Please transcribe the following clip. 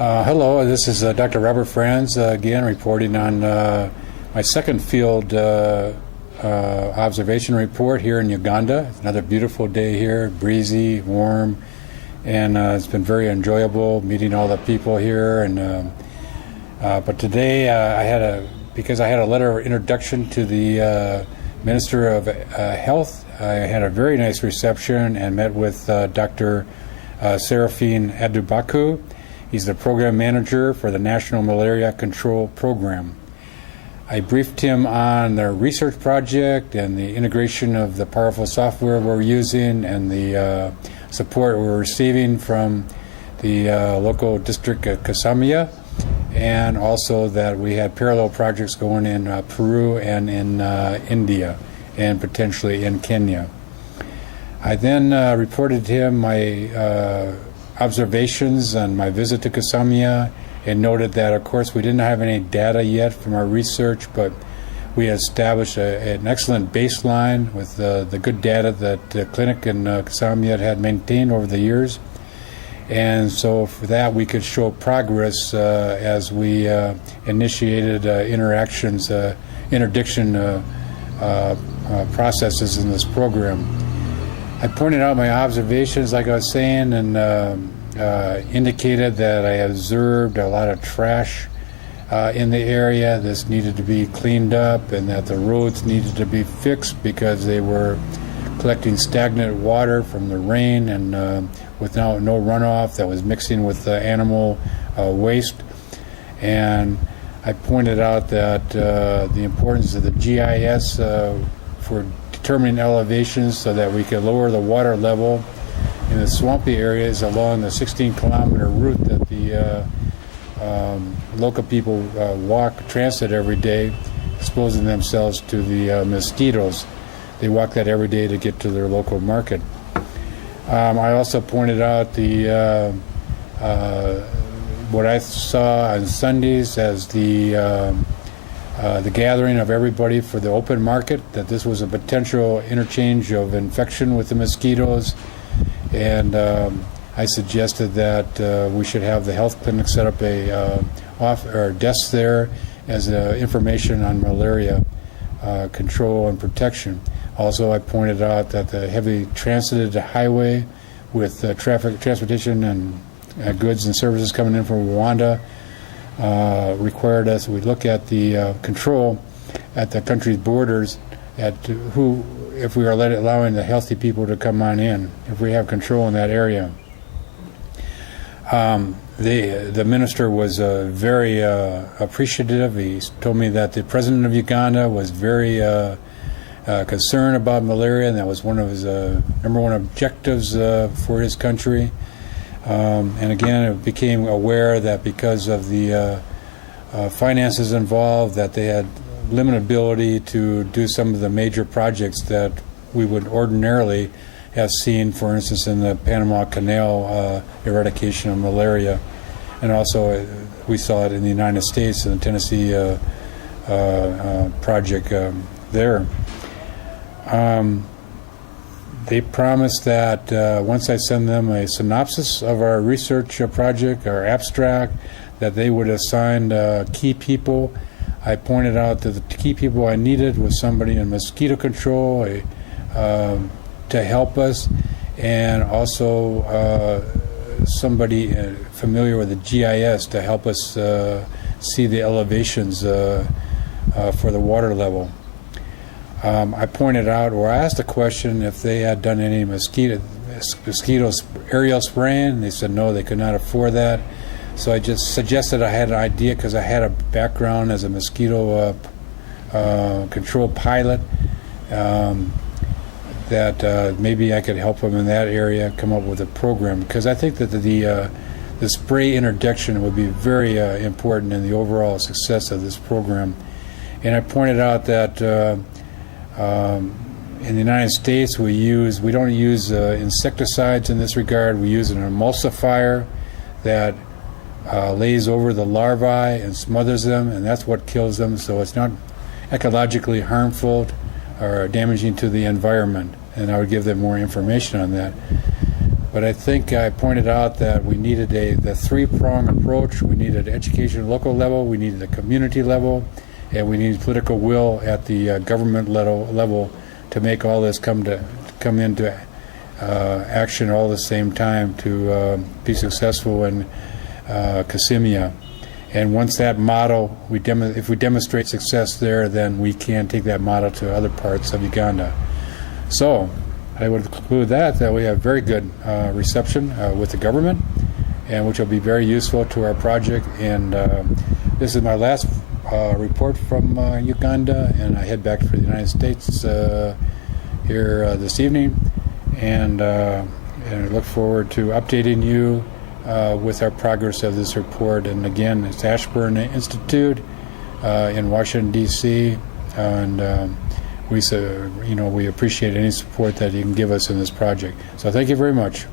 Hello, this is Dr. Robert Frantz again reporting on my second field observation report here in Uganda. It's another beautiful day here, breezy, warm, and it's been very enjoyable meeting all the people here. And but today because I had a letter of introduction to the Minister of Health, I had a very nice reception and met with Dr. Seraphine Adubaku. He's the program manager for the National Malaria Control Program. I briefed him on their research project and the integration of the powerful software we're using and the support we're receiving from the local district of Kasamia, and also that we had parallel projects going in Peru and in India and potentially in Kenya. I then reported to him my observations on my visit to Kasamia and noted that, of course, we didn't have any data yet from our research, but we established an excellent baseline with the good data that the clinic in Kasamia had maintained over the years. And so for that, we could show progress as we initiated interdiction processes in this program. I pointed out my observations, like I was saying, and indicated that I observed a lot of trash in the area. This needed to be cleaned up, and that the roads needed to be fixed because they were collecting stagnant water from the rain and without no runoff that was mixing with animal waste. And I pointed out that the importance of the GIS for determining elevations so that we could lower the water level in the swampy areas along the 16-kilometer route that the local people transit every day, exposing themselves to the mosquitoes. They walk that every day to get to their local market. I also pointed out the what I saw on Sundays as the gathering of everybody for the open market, that this was a potential interchange of infection with the mosquitoes. And I suggested that we should have the health clinic set up a desk there as information on malaria control and protection. Also, I pointed out that the heavily transited highway with transportation and goods and services coming in from Rwanda required us, we look at the control at the country's borders, at if we are allowing the healthy people to come on in, if we have control in that area. The minister was very appreciative. He told me that the president of Uganda was very concerned about malaria, and that was one of his number one objectives for his country. And again, it became aware that because of the finances involved, that they had limited ability to do some of the major projects that we would ordinarily have seen, for instance, in the Panama Canal eradication of malaria. And also we saw it in the United States in the Tennessee project there. They promised that once I send them a synopsis of our research project, our abstract, that they would assign key people. I pointed out that the key people I needed was somebody in mosquito control to help us, and also somebody familiar with the GIS to help us see the elevations for the water level. I pointed out, or I asked the question if they had done any mosquito aerial spraying. They said no, they could not afford that. So I just suggested I had an idea, because I had a background as a mosquito control pilot, that maybe I could help them in that area come up with a program, because I think that the spray interdiction would be very important in the overall success of this program. And I pointed out that in the United States we don't use insecticides in this regard. We use an emulsifier that lays over the larvae and smothers them, and that's what kills them. So it's not ecologically harmful or damaging to the environment, and I would give them more information on that. But I think I pointed out that we needed the three-prong approach. We needed education at local level, we needed a community level, and we needed political will at the government level to make all this come into action all at the same time to be successful in Kasimia. And once that model, if we demonstrate success there, then we can take that model to other parts of Uganda. So I would conclude that we have very good reception with the government, and which will be very useful to our project. And this is my last report from Uganda, and I head back to the United States here this evening, and I look forward to updating you with our progress of this report. And again, it's Ashburn Institute in Washington, D.C., and we appreciate any support that you can give us in this project. So thank you very much.